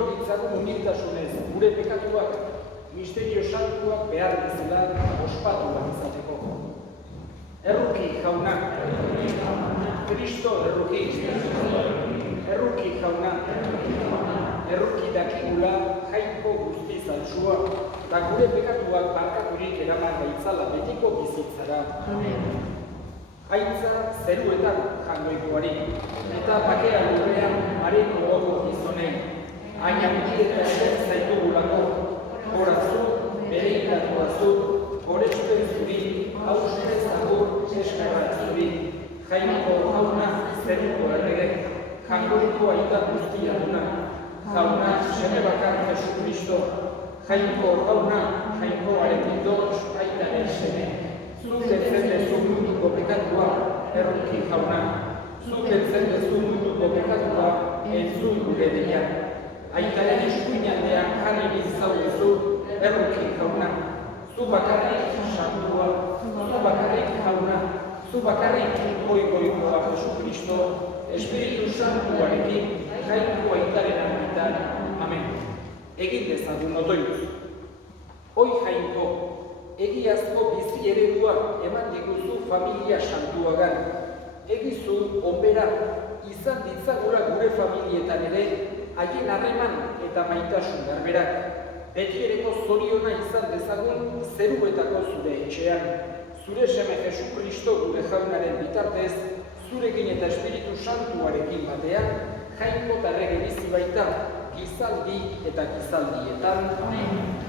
Lor ditzagun humiltasunez gure pekatuak misterio santuak behar bezala ospatuak izateko. Erruki jauna, Kristo erruki, erruki jauna, erruki dakigula jainko guztiz altsua, eta gure pekatuak barkaturik eraman gaitzala betiko bizitzara. Haitza zeruetan jangoikoari, eta bakea lurrean mareko gogo gizonei, haina beti eta zer zaitugulako, horazu, bere ikatuazu, horespen zuri, hausez agur eskerra zuri, jainko jauna zeruko errege, jangoiko aita guztia duna, jauna seme bakar Jesu Kristo, jainko jauna, jainko aretindoz aitaren seme, zuk etzendezu munduko pekatua, erruki jauna, zuk etzendezu munduko pekatua, entzun gure deia. Aitaren eskuinaldean jarri bizaudezu, erruki jauna, zu bakarrik santua, zu bakarrik jauna, zu bakarrik goikoa Jesu Kristo, Espiritu Santuarekin, jainko aitaren argitan. Amen. Egin dezagun otoituz. Hoi jainko, egiazko bizi eredua eman diguzu familia santuagan. Egizu onbera izan ditzagura gure familietan ere, haien harreman eta maitasun berberak. Betiereko zoriona izan dezagun zeruetako zure etxean. Zure seme Jesu Kristo gure jaunaren bitartez, zurekin eta Espiritu Santuarekin batean, jainko eta errege bizi baita, gizaldi eta gizaldietan. Amen.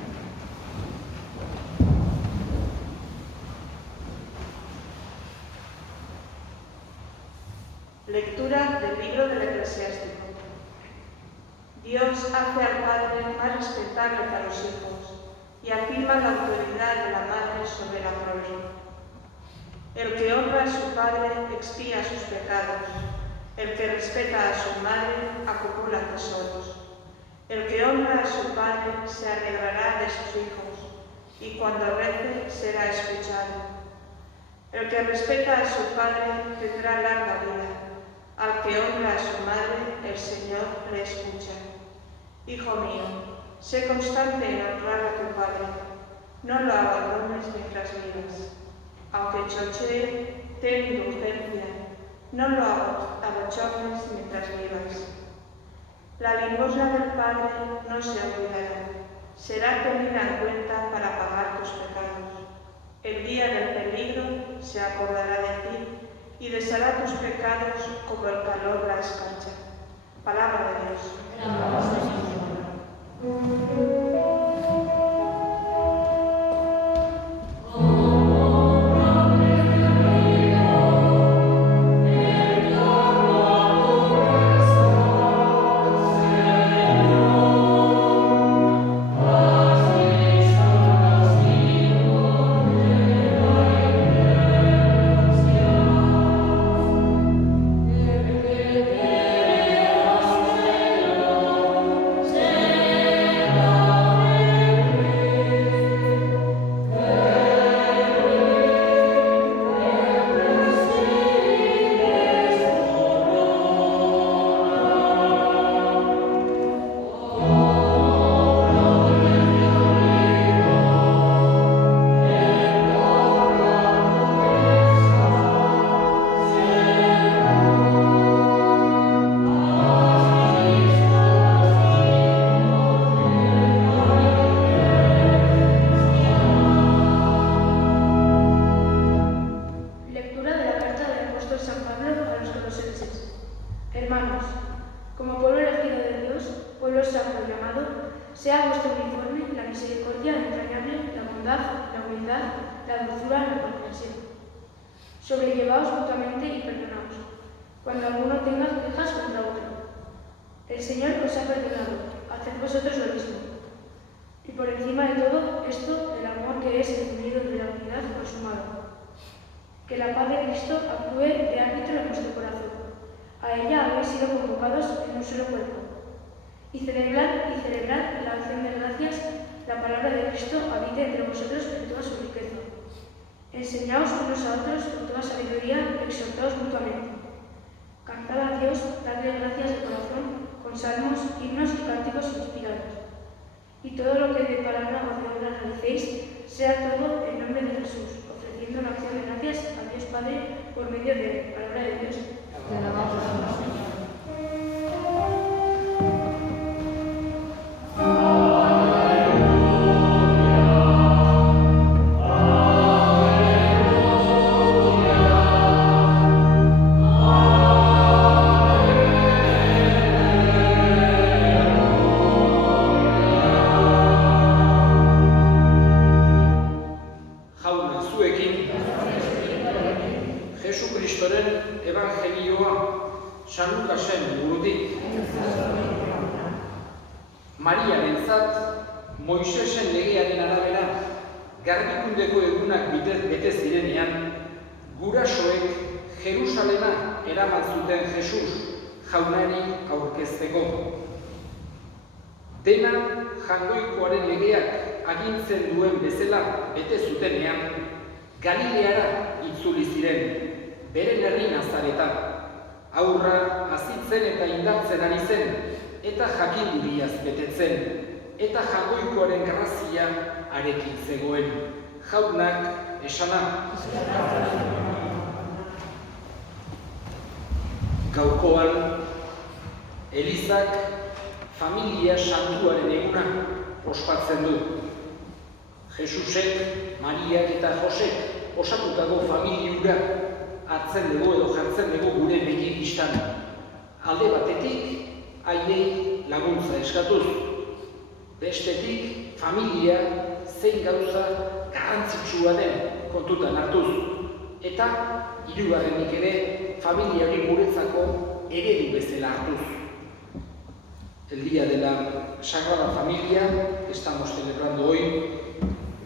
Lectura del libro del Eclesiástico. Dios hace al padre más respetable que a los hijos y afirma la autoridad de la madre sobre la prole. El que honra a su padre expía sus pecados, el que respeta a su madre acumula tesoros. El que honra a su padre se alegrará de sus hijos y cuando rece será escuchado. El que respeta a su padre tendrá larga vida. Al que honra a su madre, el Señor le escucha. Hijo mío, sé constante en honrar a tu padre. No lo abandones mientras vivas. Aunque chochee, ten indulgencia. No lo abochornes mientras vivas. La limosna del Padre no se olvidará. Será tenida en cuenta para pagar tus pecados. El día del peligro se acordará de ti y deshará tus pecados como el calor la escarcha. Palabra de Dios. Sobrellevaos mutuamente y perdonaos, cuando alguno tenga quejas contra otro. El Señor os ha perdonado, haced vosotros lo mismo. Y por encima de todo esto, el amor que es el unido de la unidad consumado. Que la paz de Cristo actúe de árbitro en vuestro corazón. A ella habéis sido convocados en un solo cuerpo. Y celebrad en la acción de gracias la palabra de Cristo habite entre vosotros en toda su riqueza. Enseñaos unos a otros con toda sabiduría, exhortaos mutuamente. Cantad a Dios, dadle gracias de corazón, con con salmos, himnos y cánticos inspirados. Y todo lo que de palabra o de obra realicéis, sea todo en nombre de Jesús, ofreciendo una acción de gracias a Dios Padre por medio de la palabra de Dios. Te alabamos, Señor. Mariarentzat, Moisesen legearen arabera, garbikundeko egunak bete zirenean, gurasoek Jerusalema eraman zuten Jesus jaunari aurkezteko. Dena jangoikoaren legeak agintzen duen bezala bete zutenean, Galileara itzuli ziren, beren herri Nazareta. Aurra hazitzen eta indartzen ari zen, eta jakinduriaz betetzen, eta jangoikoaren grazia arekin zegoen. Jaunak esana. Gaukoan, Elizak familia santuaren eguna ospatzen du. Jesusek, Mariak eta Josek osatutako familiura hartzen dugu edo jartzen dugu gure begi bistan. Alde batetik, haiei laguntza eskatuz. Bestetik, familia zein gauza garrantzitsua den kontutan hartuz. Eta, hirugarrenik ere, familia hori guretzako eredu bezala hartuz. El día de la Sagrada Familia que estamos celebrando hoy,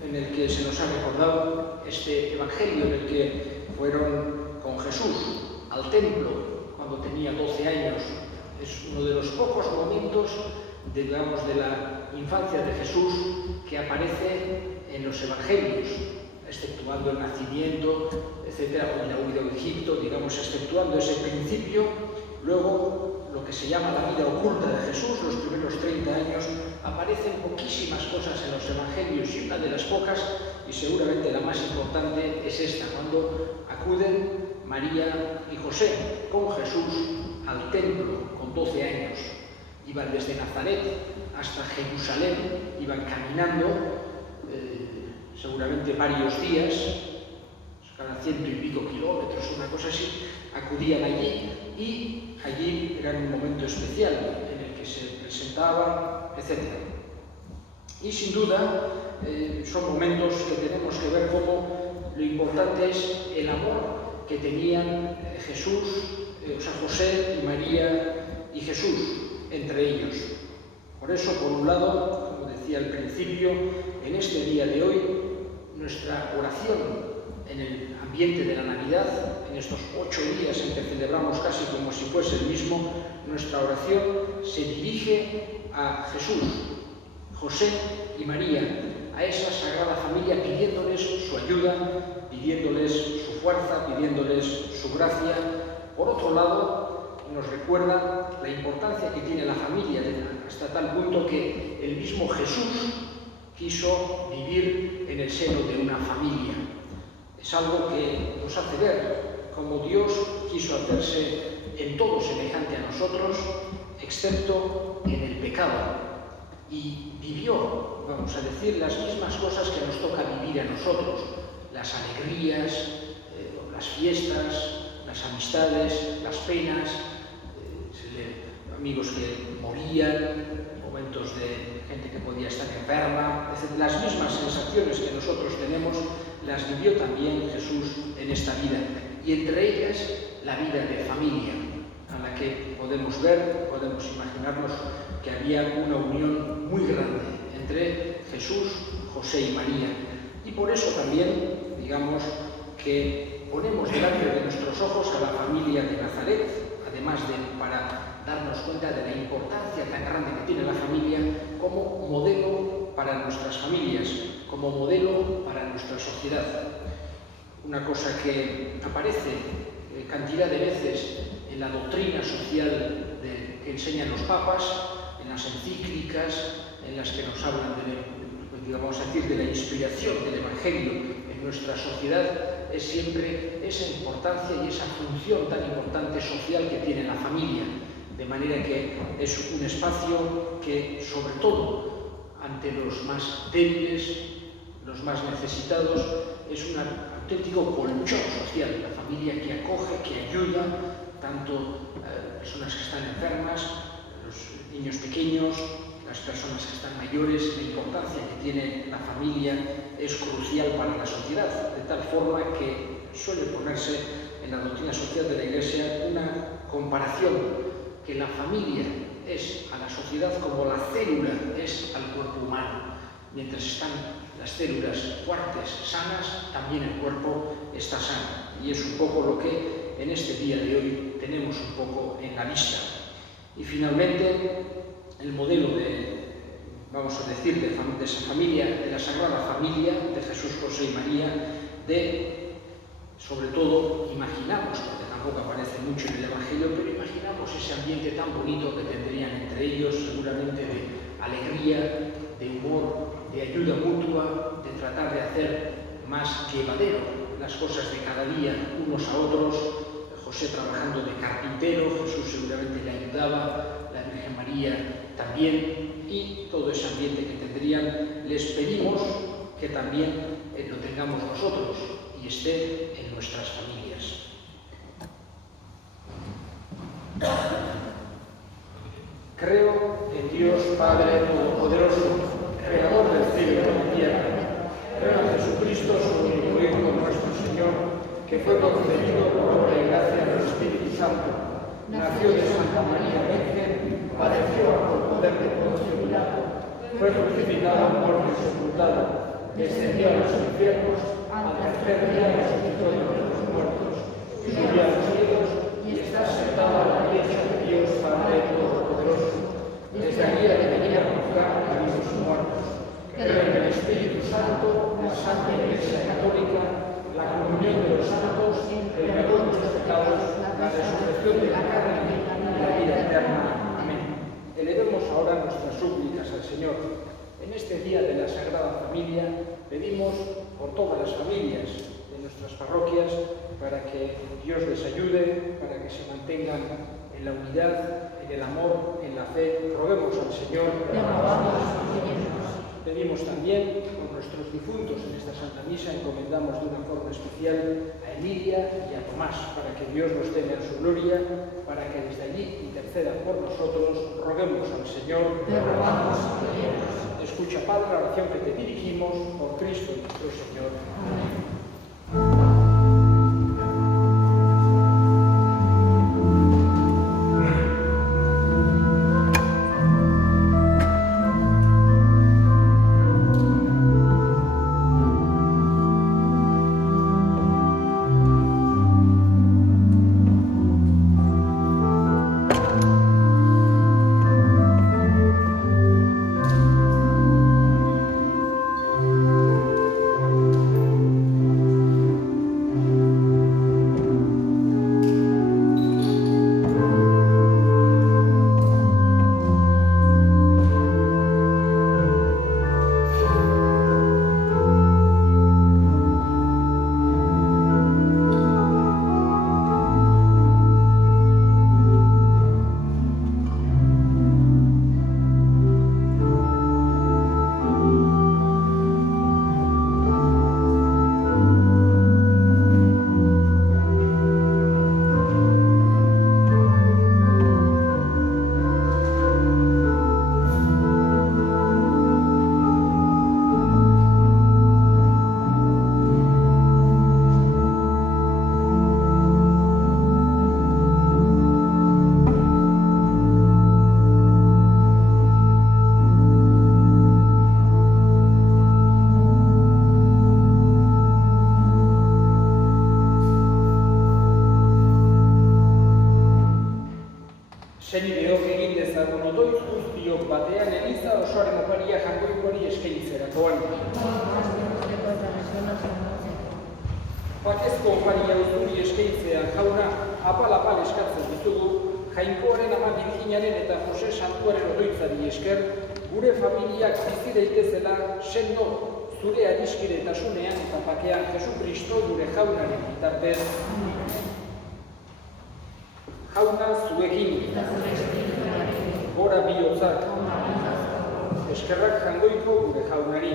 en el que se nos ha recordado este evangelio en el que fueron con Jesús al templo cuando tenía 12 años. Es uno de los pocos momentos, digamos, de la infancia de Jesús que aparece en los evangelios, exceptuando el nacimiento, etcétera, o la huida a Egipto, digamos, exceptuando ese principio. Luego, lo que se llama la vida oculta de Jesús, los primeros 30 años, aparecen poquísimas cosas en los evangelios, y una de las pocas, y seguramente la más importante, es esta, cuando acuden María y José con Jesús al templo con 12 años. Iban desde Nazaret hasta Jerusalén, iban caminando seguramente varios días, cada 100 y pico kilómetros, una cosa así, acudían allí y allí era un momento especial en el que se presentaban, etc. Y sin duda son momentos que tenemos que ver como lo importante es el amor que tenían José y María y Jesús entre ellos. Por eso, por un lado, como decía al principio, en este día de hoy, nuestra oración en el ambiente de la Navidad, en estos 8 días en que celebramos casi como si fuese el mismo, nuestra oración se dirige a Jesús, José y María, a esa Sagrada Familia, pidiéndoles su ayuda, pidiéndoles su fuerza, pidiéndoles su gracia. Por otro lado, nos recuerda la importancia que tiene la familia, hasta tal punto que el mismo Jesús quiso vivir en el seno de una familia. Es algo que nos hace ver cómo Dios quiso hacerse en todo semejante a nosotros, excepto en el pecado, y vivió, vamos a decir, las mismas cosas que nos toca vivir a nosotros, las alegrías, las fiestas, las amistades, las penas, amigos que morían, momentos de gente que podía estar enferma, etc. Las mismas sensaciones que nosotros tenemos las vivió también Jesús en esta vida, y entre ellas la vida de familia, a la que podemos ver, podemos imaginarnos que había una unión muy grande entre Jesús, José y María. Y por eso también, digamos, que ponemos delante de nuestros ojos a la familia de Nazaret, además de para darnos cuenta de la importancia tan grande que tiene la familia como modelo para nuestras familias, como modelo para nuestra sociedad. Una cosa que aparece cantidad de veces en la doctrina social de que enseñan los papas en las encíclicas, en las que nos hablan vamos a decir, de la inspiración del Evangelio en nuestra sociedad, es siempre esa importancia y esa función tan importante social que tiene la familia. De manera que es un espacio que, sobre todo, ante los más débiles, los más necesitados, es un auténtico colchón social. La familia que acoge, que ayuda, tanto personas que están enfermas, los niños pequeños, las personas que están mayores. La importancia que tiene la familia es crucial para la sociedad, de tal forma que suele ponerse en la doctrina social de la Iglesia una comparación, que la familia es a la sociedad como la célula es al cuerpo humano. Mientras están las células fuertes, sanas, también el cuerpo está sano. Y es un poco lo que en este día de hoy tenemos un poco en la vista. Y finalmente, el modelo vamos a decir, de esa familia, de la Sagrada Familia, de Jesús, José y María, sobre todo, imaginamos, porque tampoco aparece mucho en el Evangelio, pero imaginamos ese ambiente tan bonito que tendrían entre ellos, seguramente de alegría, de humor, de ayuda mutua, de tratar de hacer más llevadero las cosas de cada día unos a otros. José trabajando de carpintero, Jesús seguramente le ayudaba, la Virgen María también, y todo ese ambiente que tendrían, les pedimos que también lo tengamos nosotros y esté en nuestras familias. Creo en Dios Padre Todopoderoso, Creador del cielo y de la tierra. Creo en Jesucristo, su único Hijo, nuestro Señor, que fue concebido por obra y gracia del Espíritu Santo. Nació de Santa María Virgen, padeció por poder de Poncio Pilato, fue crucificado, muerto y sepultado, descendió a los infiernos, al tercer día resucitó entre los muertos, subió a los cielos y está sentado a la derecha de Dios Padre Todopoderoso. Desde allí ha de venir a juzgar a vivos y muertos. Creo en el Espíritu Santo, la Santa Iglesia Católica, la comunión de los santos, el perdón de los pecados, la resurrección de la carne y la vida eterna. Amén. Elevemos ahora nuestras súplicas al Señor. En este día de la Sagrada Familia pedimos por todas las familias de nuestras parroquias para que Dios les ayude, para que se mantengan en la unidad, en el amor, en la fe. Roguemos al Señor. Pedimos también por nuestros difuntos en esta Santa Misa, encomendamos de una forma especial a Emilia y a Tomás, para que Dios los tenga en su gloria, para que desde allí intercedan por nosotros. Roguemos al Señor. Escucha, Padre, la oración que te dirigimos por Cristo nuestro Señor. Amén. Senideo egin dezagun otoitz guztiok batean eliza osoaren oparia jainkoikoari eskaintzerakoan. Bakezko oparia uzuri eskaintzean jauna apal-apal eskatzen ditugu, Jainkoaren ama Birjinaren eta Jose Santuaren oroitzari esker, gure familiak bizi daitezela sendo zure adiskiretasunean eta bakean Jesukristo gure jaunaren bitartez. Jauna zuekin, gora bihotzak, eskerrak jangoiko gure jaunari.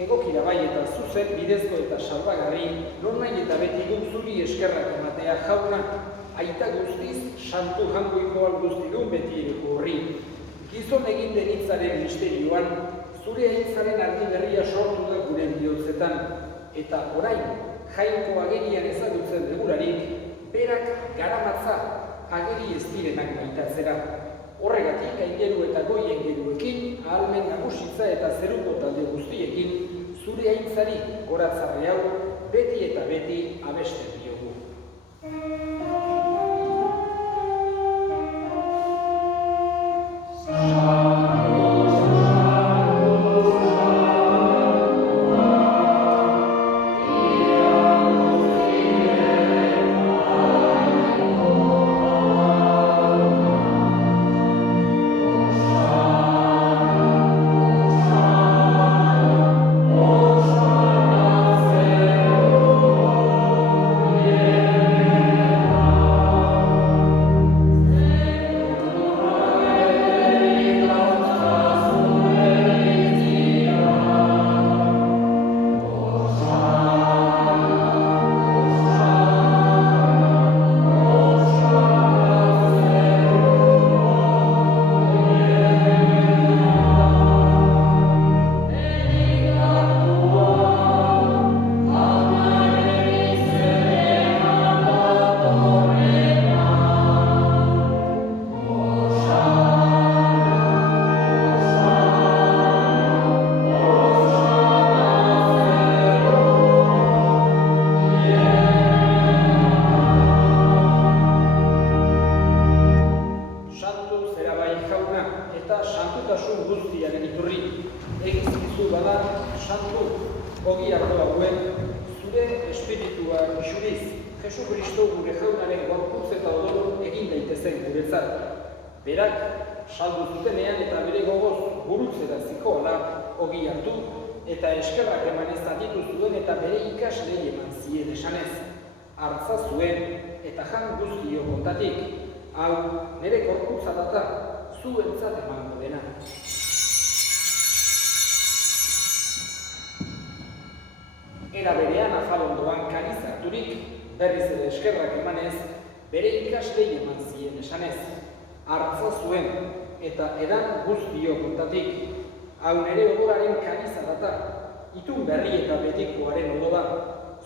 Egokira bai eta zuzen bidezko eta salbagarri, nornahi eta beti guk zuri eskerrak ematea jauna, aita guztiz, santu jangoiko alguztidun beti ereko horri. Gizon egin denitzaren misterioan, zure aintzaren argi berria sortu da gure bihotzetan, eta orain, jainko agerian ezagutzen degularik, berak garamatza ageri ez direnak maitatzera. Horregatik, aingeru eta goi aingeruekin, ahalmen nagusitza eta zeruko talde guztiekin, zure aintzari goratzarri hau, beti eta beti abesten diogu. Jesukristo gure jaunaren gorputz eta odol egin daitezen guretzat. Berak, saldu zutenean eta bere gogoz gurutzera zikoala ogi hartu, eta eskerrak emanez aditu zuen eta bere ikaslei eman zien esanez. Hartza zuen eta jan guztio kontatik, hau nire gorputza data zuentzat emango dena. Era berean afalondoan kariz harturik, berriz ere eskerrak emanez, bere ikaslei eman zien esanez. Hartza zuen eta edan guztio kontatik, hau nire odolaren kariza data, itun berri eta betikoaren odola,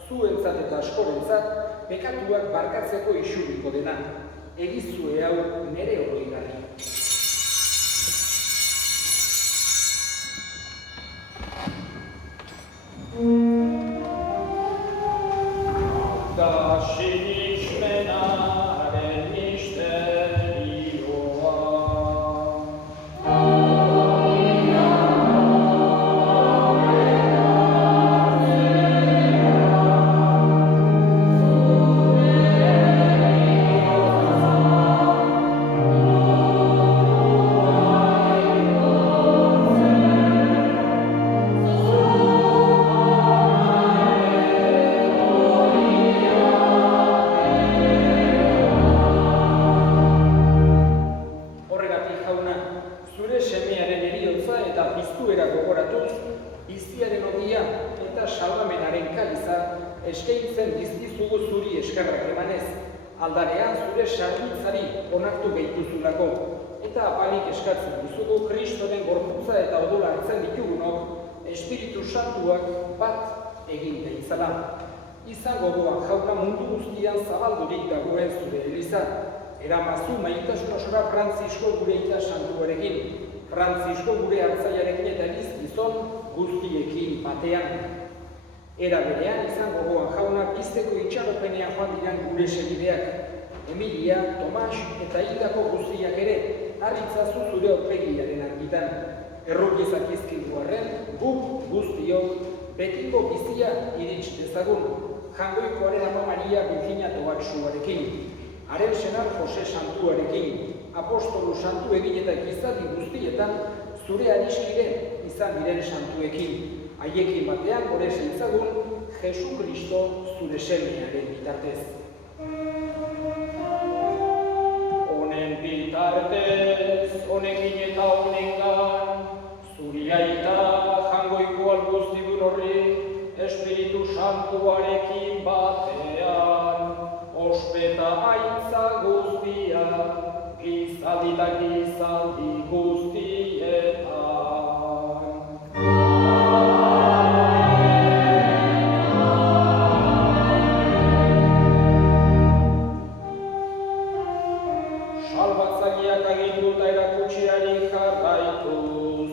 zuentzat eta askorentzat, pekatuak barkatzeko isuriko dena, egizue hau nire oroigarri. Eskaintzen dizkizugu zuri eskerrak emanez, aldarean zure sarritzari onartu behituzulako, eta apalik eskatzen dizugu Kristoren gorputza eta odola hartzen ditugunok, Espiritu Santuak bat egin deitzala. Izango doan jauna mundu guztian zabaldurik dagoen zure eliza, eramazu maitasun osora Frantzisko gure ita santuarekin, Frantzisko gure hartzaiarekin eta gizon guztiekin batean. Era berean izango goan jauna pizteko itxaropenean joan diren gure segideak. Emilia, Tomas eta hildako guztiak ere, harritzazu zure aurpegiaren argitan. Errukizak izkindu arren, guk guztiok betiko bizia irits dezagun, jangoikoaren ama Maria Birjina Toatsuarekin. haren senar Jose Santuarekin, apostolu santu egin eta gizadi guztietan zure adiskide izan diren santuekin, haiekin batean gore zeitzagun Jesu Kristo zure semearen bitartez. Honen bitartez, honekin eta honengan, zuri aita jangoiko alguztidun horri, Espiritu Santuarekin batean, ospeta aitza guztia, gizaldi eta gizaldi guztietan. Salbatzaileak aginduta erakutsiari jarraituz,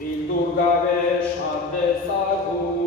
bildur gabe esan dezagun.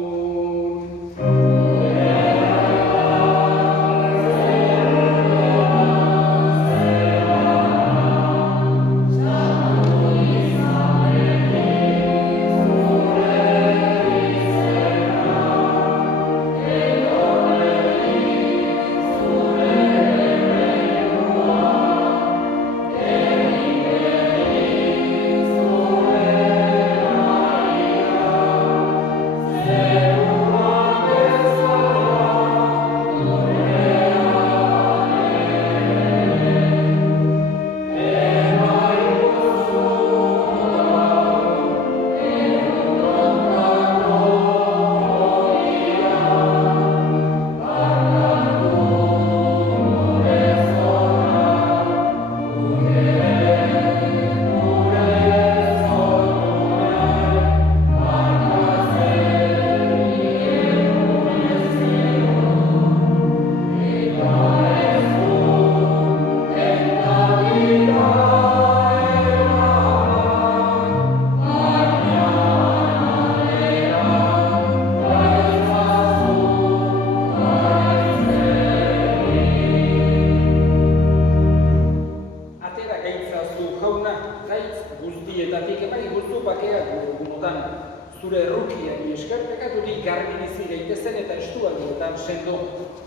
Zure errukiari esker pekaturik garbi bizi gaitezen eta estualduetan sendo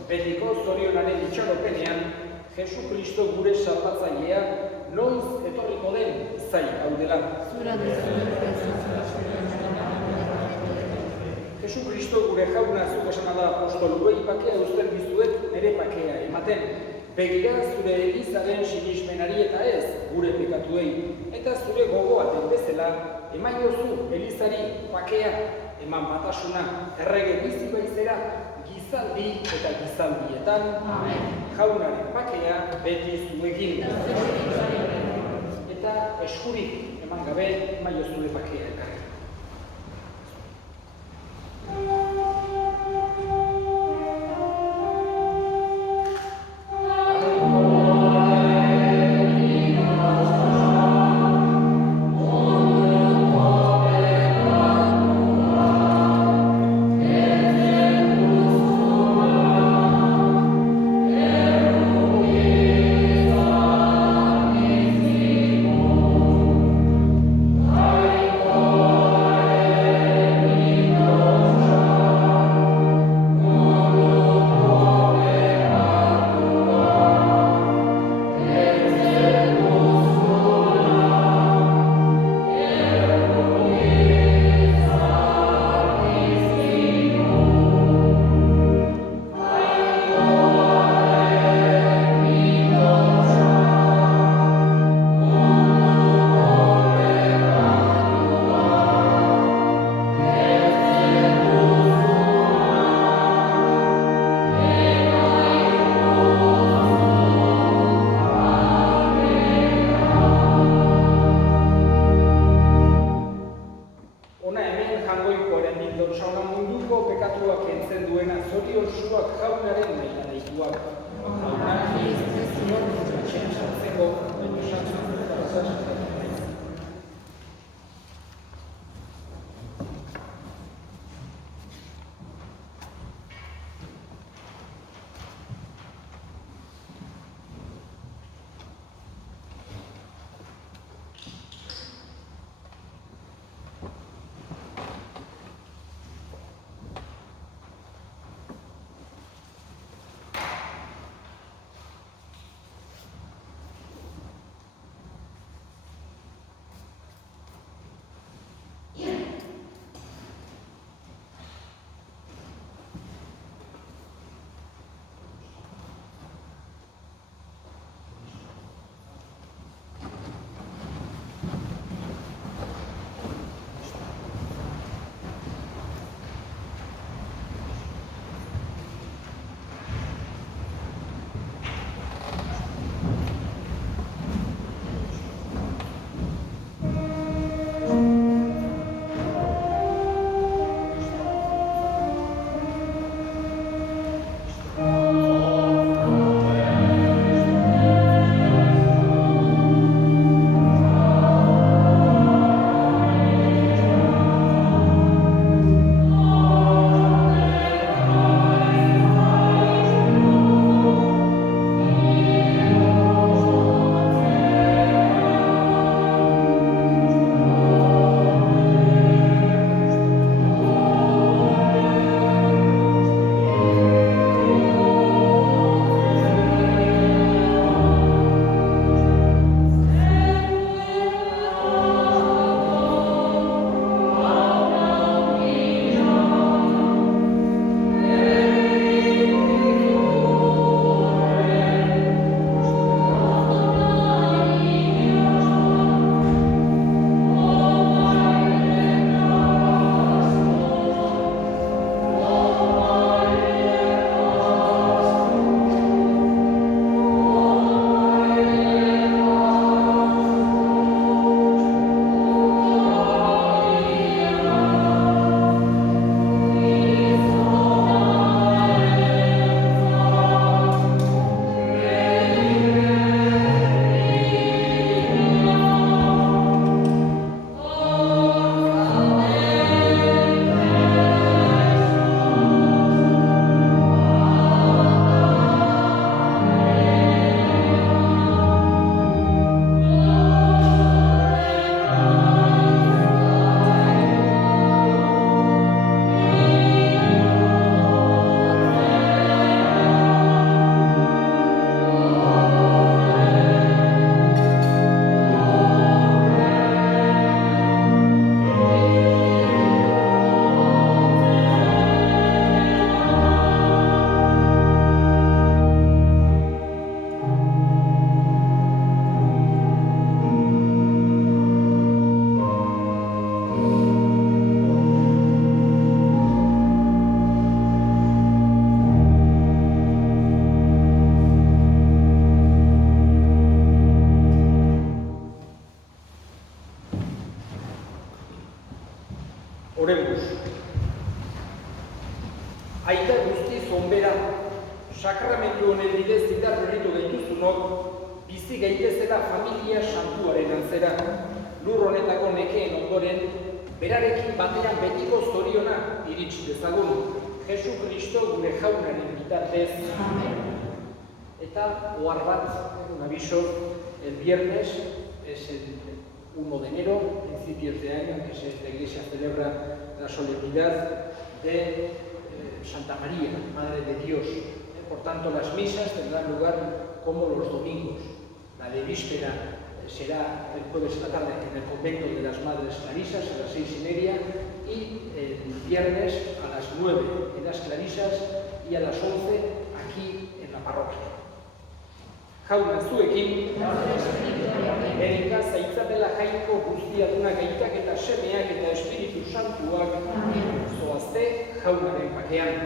betiko zorionaren itxaropenean Jesu Kristo gure salbatzailea noiz etorriko den zai gaudela. Jesu Kristo gure jauna zuk esan da apostoluei pakea uzten dizuet nire pakea ematen. Begira zure elizaren sinismenari eta ez gure pekatuei, eta zure gogoaten bezala eman jozu elizari pakea, eman batasuna, errege bizi baizera, gizaldi eta gizaldietan, jaunaren pakea beti zuekin. Eta eskurik eman gabe eman jozure pakea ekarri. Oh Oremos. Aita guztiz onbera, sakramentu honen bidez indar berritu gaituzunok, bizi gaitezela familia santuaren antzera, lur honetako nekeen ondoren, berarekin batean betiko zoriona iritsi dezagun, Jesu Kristo gure jaunaren bitartez. Eta ohar bat, un aviso, el viernes es el 1 de enero, principios de año, que la Iglesia celebra la solemnidad de Santa María, Madre de Dios. Por tanto, las misas tendrán lugar como los domingos. La de víspera será el jueves a la tarde en el convento de las Madres Clarisas a las 6:30 y el viernes a las 9 en las Clarisas y a las 11 aquí en la parroquia. Jauna zuekin, Erika zaitzatela jainko guztiaduna gaitak eta semeak eta Espiritu Santuak zoazte jaunaren bakean.